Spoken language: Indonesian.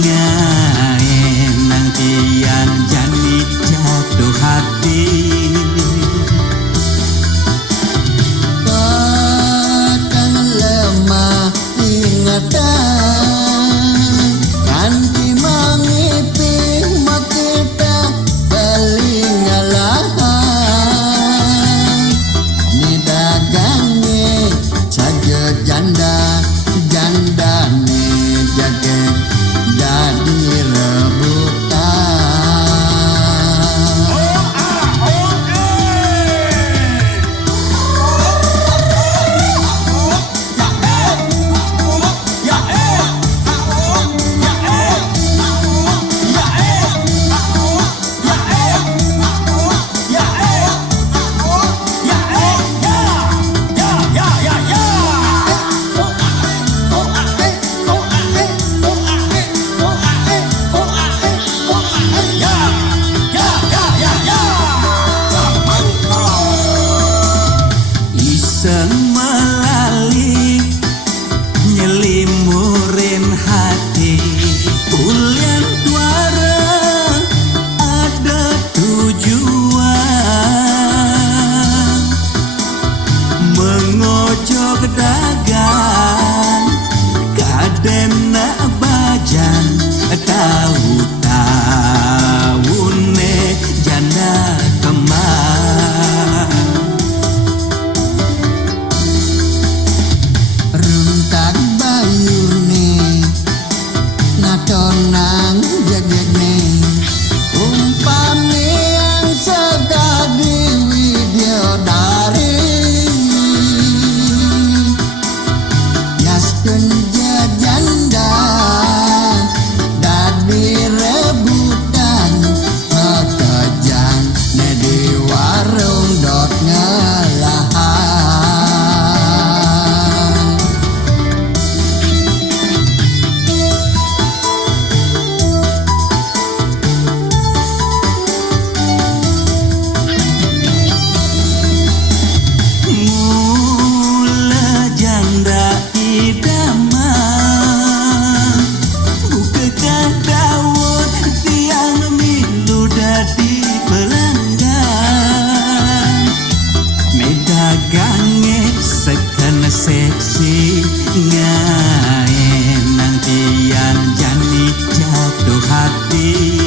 ngae nang tiang jani jatuh hati. Kadang lemah ingatan kanti mangipi makita balingalahan ni dagange saja janda ni jaget dadi rebutan. Iseng melali nyelimurin hati, ulian tuara ada tujuan, mengojok dagang kaden nak bajan tahu ne janda kemar. Runtak bayune natonang jagetne umpami yang sedadi widodari yaskeun janda dadi rebutan ngekejang ne di warung dot ngelahan. Mula janda idaman bukakan dawet tiang milu dadi pelanggan, medagange seken seksi ngae nang tiang jani jatuh hati.